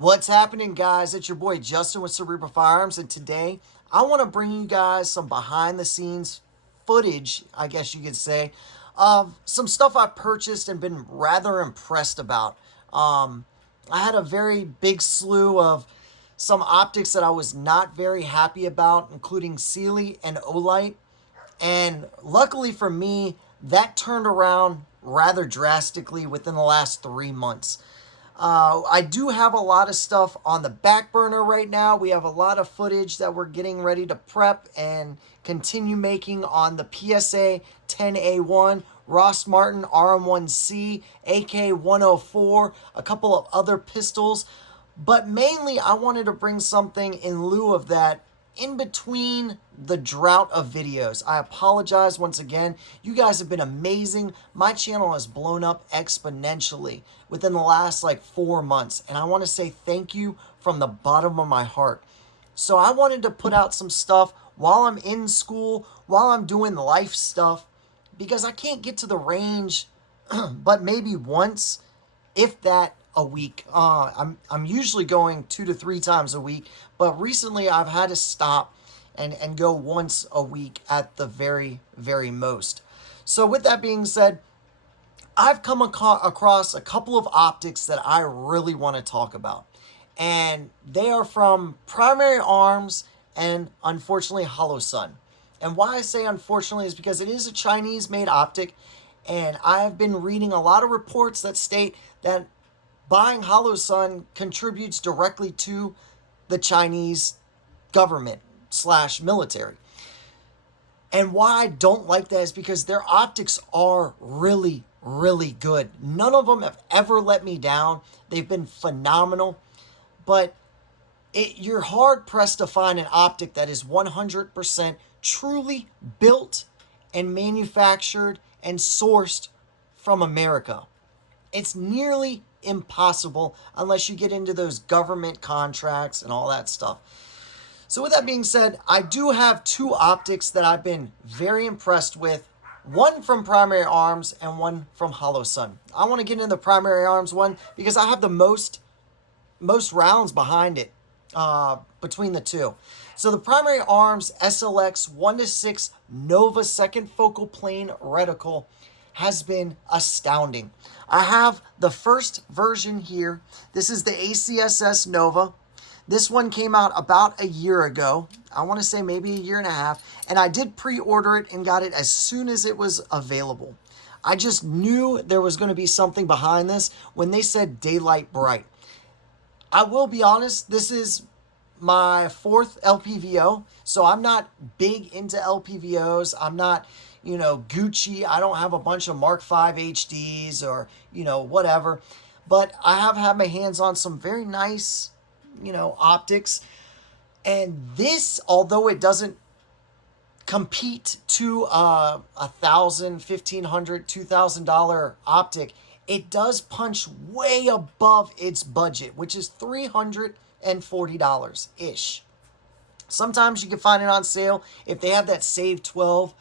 What's happening, guys? It's your boy Justin with Cerebral Firearms, and today I want to bring you guys some behind the scenes footage, I guess you could say, of some stuff I purchased and been rather impressed about. I had a very big slew of some optics that I was not very happy about, including Sealy and Olight. And luckily for me, that turned around rather drastically within the last 3 months. I do have a lot of stuff on the back burner right now. We have a lot of footage that we're getting ready to prep and continue making on the PSA 10A1, Ross Martin RM1C, AK104, a couple of other pistols. But mainly, I wanted to bring something in lieu of that in between the drought of videos. I apologize once again. You guys have been amazing. My channel has blown up exponentially within the last 4 months. And I want to say thank you from the bottom of my heart. So I wanted to put out some stuff while I'm in school, while I'm doing life stuff, because I can't get to the range but maybe once, if that, a week. I'm usually going 2 to 3 times a week, but recently I've had to stop and go once a week at the very, very most. So with that being said, I've come across a couple of optics that I really want to talk about. And they are from Primary Arms and, unfortunately, Holosun. And why I say unfortunately is because it is a Chinese-made optic, and I have been reading a lot of reports that state that buying Holosun contributes directly to the Chinese government / military. And why I don't like that is because their optics are really, really good. None of them have ever let me down. They've been phenomenal. But you're hard pressed to find an optic that is 100% truly built and manufactured and sourced from America. It's nearly impossible unless you get into those government contracts and all that stuff. So with that being said, I do have 2 optics that I've been very impressed with. One from Primary Arms and one from Holosun. I want to get into the Primary Arms one because I have the most rounds behind it between the two. So the Primary Arms SLX 1:6 Nova second focal plane reticle has been astounding. I have the first version here. This is the ACSS Nova. This one came out about a year ago. I want to say maybe a year and a half. And I did pre-order it and got it as soon as it was available. I just knew there was going to be something behind this when they said daylight bright. I will be honest, this is my 4th LPVO, so I'm not big into LPVOs. I'm not, Gucci. I don't have a bunch of Mark V HDs or, whatever. But I have had my hands on some very nice, optics. And this, although it doesn't compete to a $1,000, $1,500, $2,000 optic, it does punch way above its budget, which is $340-ish. Sometimes you can find it on sale. If they have that Save 12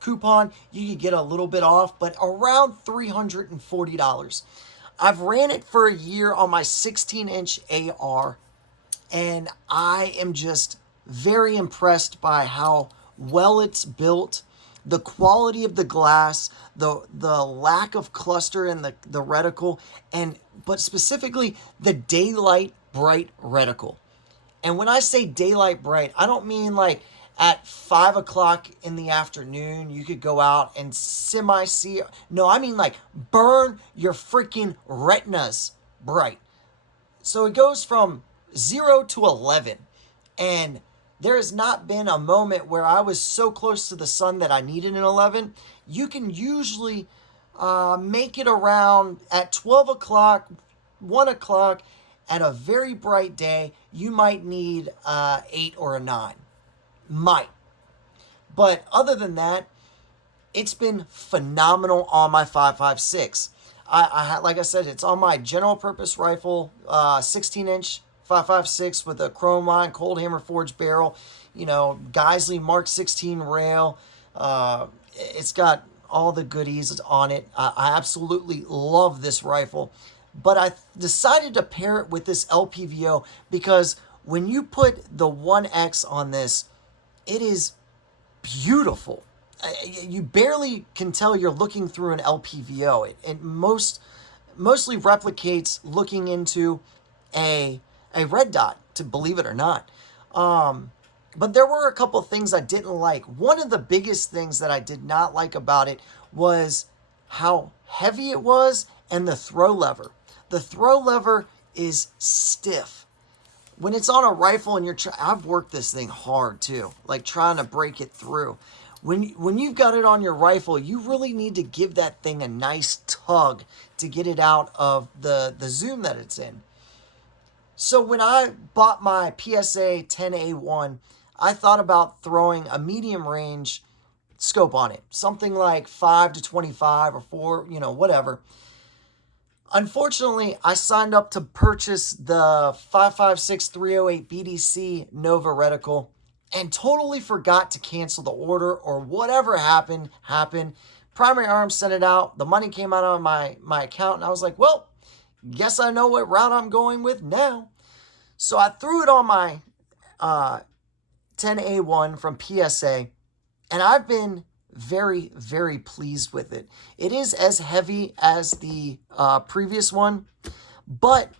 coupon, you can get a little bit off, but around $340. I've ran it for a year on my 16-inch AR, and I am just very impressed by how well it's built, the quality of the glass, the lack of cluster in the reticle, but specifically the daylight bright reticle. And when I say daylight bright, I don't mean at 5 o'clock in the afternoon, you could go out and semi-see. No, I mean burn your freaking retinas bright. So it goes from 0 to 11. And there has not been a moment where I was so close to the sun that I needed an 11. You can usually make it around at 12 o'clock, 1 o'clock. At a very bright day, you might need 8 or a 9. Might. But other than that, it's been phenomenal on my 5.56. Like I said, it's on my general purpose rifle, 16-inch 5.56 with a chrome line, cold hammer forged barrel, Geisley Mark 16 rail. It's got all the goodies on it. I absolutely love this rifle. but I decided to pair it with this LPVO because when you put the 1X on this, it is beautiful. You barely can tell you're looking through an LPVO. It mostly replicates looking into a red dot, to believe it or not. But there were a couple things I didn't like. One of the biggest things that I did not like about it was how heavy it was and the throw lever. The throw lever is stiff. When it's on a rifle and I've worked this thing hard too, like trying to break it through. When you've got it on your rifle, you really need to give that thing a nice tug to get it out of the zoom that it's in. So when I bought my PSA 10A1, I thought about throwing a medium range scope on it. Something like 5 to 25 or 4, whatever. Unfortunately, I signed up to purchase the 556308 BDC Nova reticle and totally forgot to cancel the order, or whatever happened. Primary Arms sent it out. The money came out of my account, and I was like, well, guess I know what route I'm going with now. So I threw it on my 10A1 from PSA, and I've been very, very pleased with it. It is as heavy as the previous one, but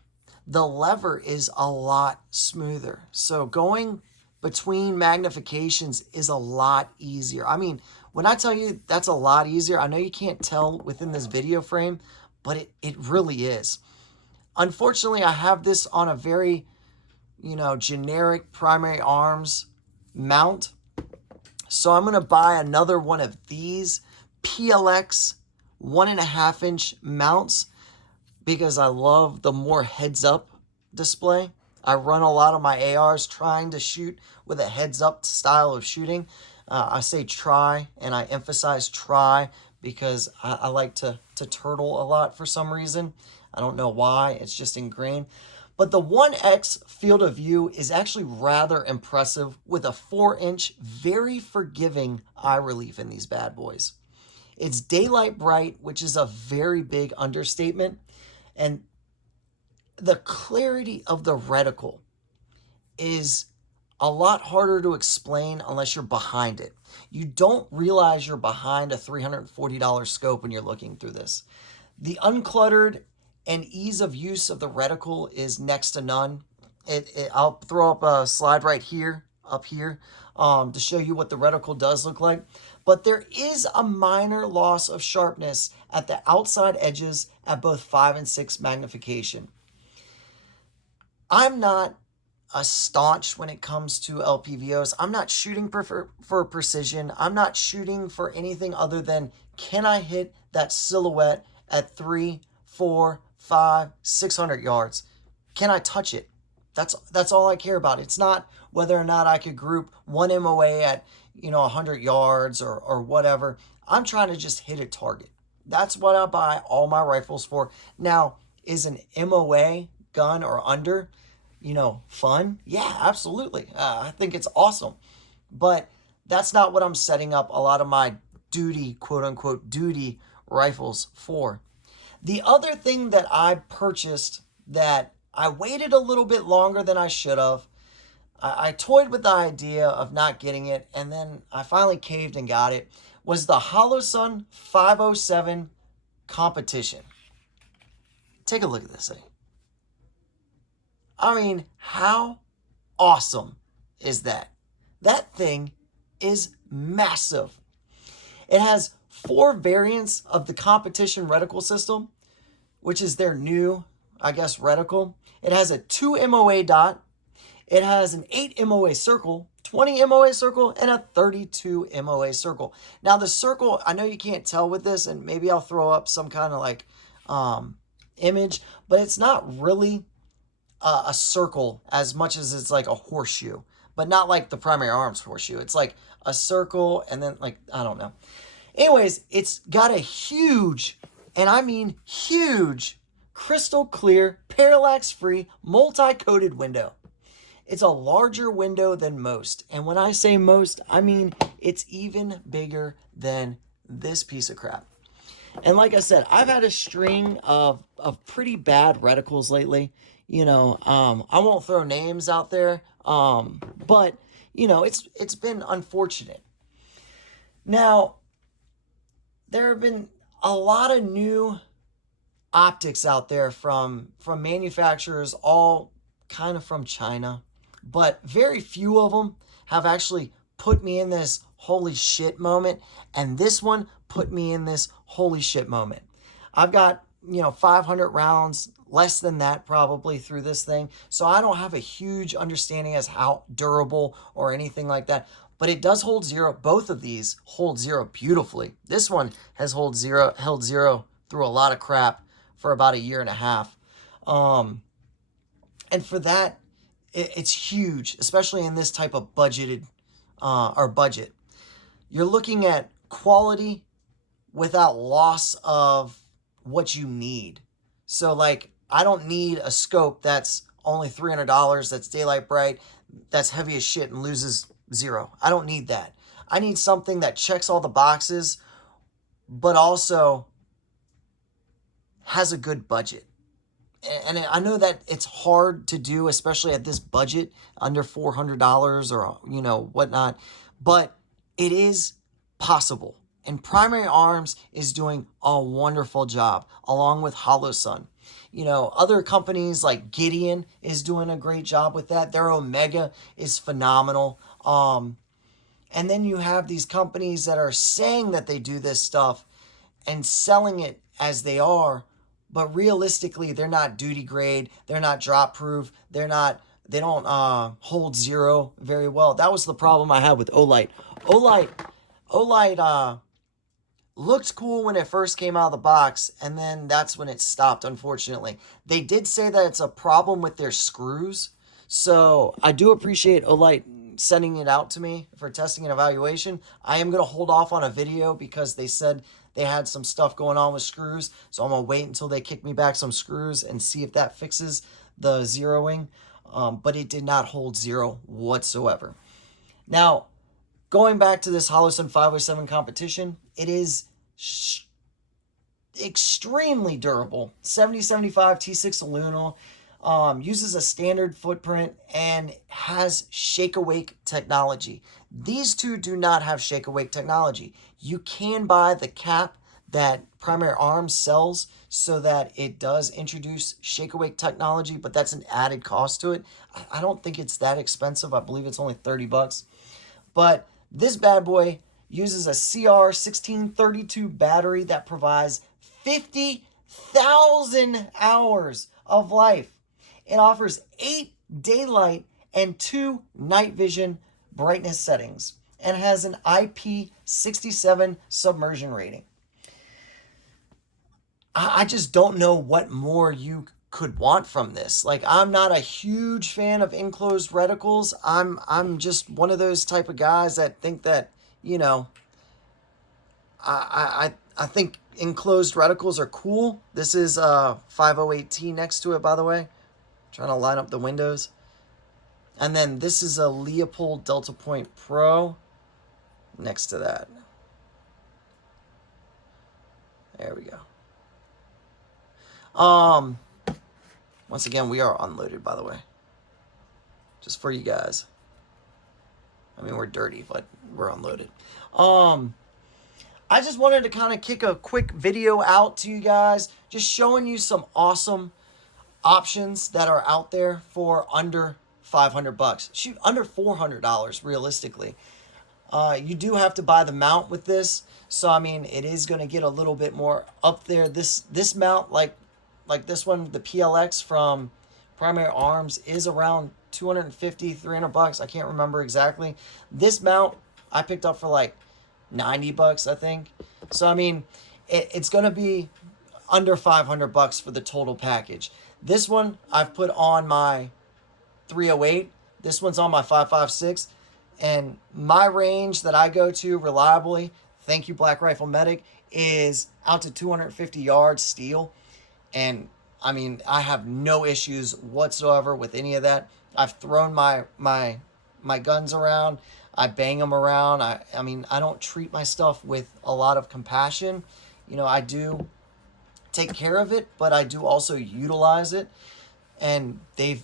the lever is a lot smoother. So going between magnifications is a lot easier. I mean, when I tell you that's a lot easier, I know you can't tell within this video frame, but it really is. Unfortunately, I have this on a very, generic Primary Arms mount. So I'm going to buy another one of these PLX 1.5 inch mounts because I love the more heads up display. I run a lot of my ARs trying to shoot with a heads up style of shooting. I say try, and I emphasize try because I like to turtle a lot for some reason. I don't know why, it's just ingrained. But the 1X field of view is actually rather impressive with a 4-inch, very forgiving eye relief in these bad boys. It's daylight bright, which is a very big understatement. And the clarity of the reticle is a lot harder to explain unless you're behind it. You don't realize you're behind a $340 scope when you're looking through this. The uncluttered and ease of use of the reticle is next to none. I'll throw up a slide right here, up here, to show you what the reticle does look like. But there is a minor loss of sharpness at the outside edges at both 5 and 6 magnification. I'm not a staunch when it comes to LPVOs. I'm not shooting for precision. I'm not shooting for anything other than, can I hit that silhouette at 3, 4, 5, 600 yards? Can I touch it? That's all I care about. It's not whether or not I could group one MOA at 100 yards or whatever. I'm trying to just hit a target. That's what I buy all my rifles for. Now, is an MOA gun or under, fun? Yeah, absolutely. I think it's awesome. But that's not what I'm setting up a lot of my duty, quote unquote, duty rifles for. The other thing that I purchased that I waited a little bit longer than I should have, I toyed with the idea of not getting it, and then I finally caved and got it, was the Holosun 507 competition. Take a look at this thing. I mean, how awesome is that? That thing is massive. It has 4 variants of the competition reticle system, which is their new, reticle. It has a 2 MOA dot. It has an 8 MOA circle, 20 MOA circle, and a 32 MOA circle. Now the circle, I know you can't tell with this, and maybe I'll throw up some kind of image, but it's not really a circle as much as it's like a horseshoe, but not like the Primary Arms horseshoe. It's like a circle and then I don't know. Anyways, it's got a huge, and I mean huge, crystal clear, parallax-free, multi-coated window. It's a larger window than most. And when I say most, I mean it's even bigger than this piece of crap. And like I said, I've had a string of pretty bad reticles lately. I won't throw names out there, but it's been unfortunate. Now, there have been a lot of new optics out there from manufacturers, all kind of from China, but very few of them have actually put me in this holy shit moment, and this one put me in this holy shit moment. I've got 500 rounds, less than that probably, through this thing, so I don't have a huge understanding as how durable or anything like that, but it does hold zero. Both of these hold zero beautifully. This one has held zero through a lot of crap for about a year and a half. And for that, it's huge, especially in this type of budget. You're looking at quality without loss of what you need. So, like, I don't need a scope that's only $300, that's daylight bright, that's heavy as shit and loses zero. I don't need that. I need something that checks all the boxes, but also has a good budget. And I know that it's hard to do, especially at this budget, under $400 or, whatnot, but it is possible. And Primary Arms is doing a wonderful job, along with Holosun. Other companies like Gideon is doing a great job with that. Their Omega is phenomenal. And then you have these companies that are saying that they do this stuff and selling it as they are, but realistically, they're not duty grade. They're not drop proof. They don't hold zero very well. That was the problem I had with Olight. Olight looked cool when it first came out of the box, and then that's when it stopped, unfortunately. They did say that it's a problem with their screws, so I do appreciate Olight sending it out to me for testing and evaluation. I am going to hold off on a video because they said they had some stuff going on with screws, so I'm going to wait until they kick me back some screws and see if that fixes the zeroing, but it did not hold zero whatsoever. Now, going back to this Holosun 507 competition, it is extremely durable. 7075 T6 aluminum, uses a standard footprint and has shake-awake technology. These two do not have shake-awake technology. You can buy the cap that Primary Arms sells so that it does introduce shake-awake technology, but that's an added cost to it. I don't think it's that expensive. I believe it's only $30. But this bad boy uses a CR1632 battery that provides 50,000 hours of life. It offers 8 daylight and 2 night vision brightness settings and has an IP67 submersion rating. I just don't know what more you could want from this. Like, I'm not a huge fan of enclosed reticles. I'm just one of those type of guys that think that, I think enclosed reticles are cool. This is 508T next to it, by the way. Trying to line up the windows. And then this is a Leopold Delta Point Pro next to that. There we go. Once again, we are unloaded, by the way. Just for you guys. I mean, we're dirty, but we're unloaded. I just wanted to kind of kick a quick video out to you guys, just showing you some awesome options that are out there for under $500. Shoot, under $400 realistically. You do have to buy the mount with this, so I mean, it is going to get a little bit more up there. This mount, like this one, the PLX from Primary Arms, is around $250, $300. I can't remember exactly. This mount I picked up for like $90, I think. So I mean, it's going to be under $500 for the total package. This one I've put on my 308. This one's on my 5.56. And my range that I go to reliably, thank you Black Rifle Medic, is out to 250 yards steel. And I mean, I have no issues whatsoever with any of that. I've thrown my guns around. I bang them around. I mean, I don't treat my stuff with a lot of compassion. I do take care of it, but I do also utilize it, and they've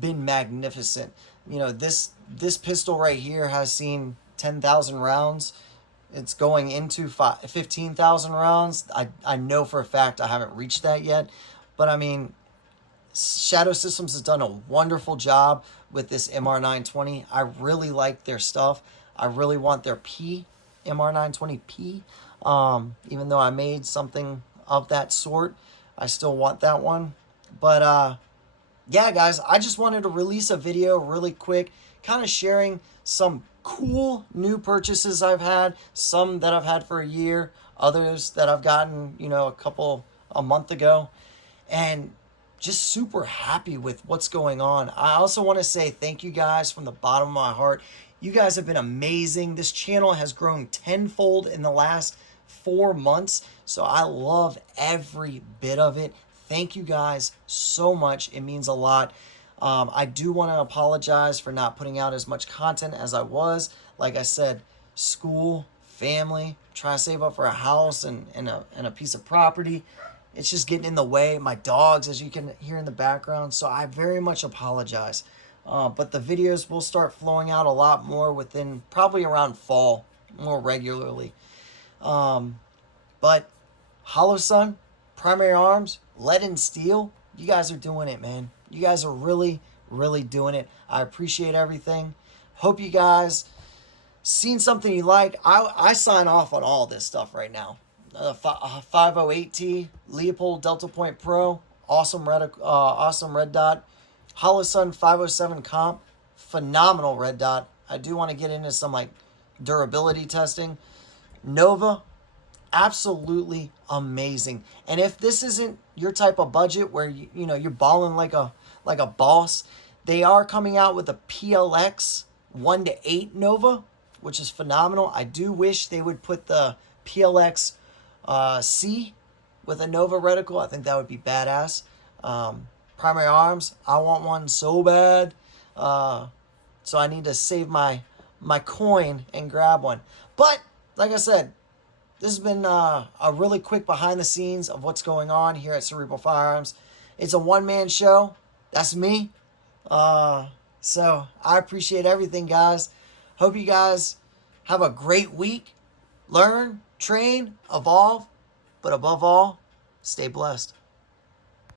been magnificent. This pistol right here has seen 10,000 rounds. It's going into 15,000 rounds. I know for a fact I haven't reached that yet, but I mean, Shadow Systems has done a wonderful job with this MR920. I really like their stuff. I really want their MR920P. Even though I made something of that sort, I still want that one. But yeah, guys, I just wanted to release a video really quick, kind of sharing some cool new purchases I've had, some that I've had for a year, others that I've gotten, a month ago, and just super happy with what's going on. I also want to say thank you guys from the bottom of my heart. You guys have been amazing. This channel has grown tenfold in the last 4 months, so I love every bit of it. Thank you guys so much. It means a lot. I do want to apologize for not putting out as much content as I was. Like I said, school, family, trying to save up for a house and a piece of property. It's just getting in the way. My dogs, as you can hear in the background. So I very much apologize. But the videos will start flowing out a lot more within probably around fall, more regularly. But Holosun, Primary Arms, Lead and Steel, you guys are doing it, man. You guys are really, really doing it. I appreciate everything. Hope you guys seen something you like. I sign off on all this stuff right now. 508T, Leopold Delta Point Pro, awesome red dot. Holosun 507 Comp, phenomenal red dot. I do want to get into some durability testing. Nova, absolutely amazing. And if this isn't your type of budget where you're balling like a boss, they are coming out with a PLX 1-8 Nova, which is phenomenal. I do wish they would put the PLX C with a Nova reticle. I think that would be badass. Primary Arms, I want one so bad. So I need to save my coin and grab one. But like I said, this has been a really quick behind the scenes of what's going on here at Cerebral Firearms. It's a one-man show. That's me. So I appreciate everything, guys. Hope you guys have a great week. Learn, train, evolve, but above all, stay blessed.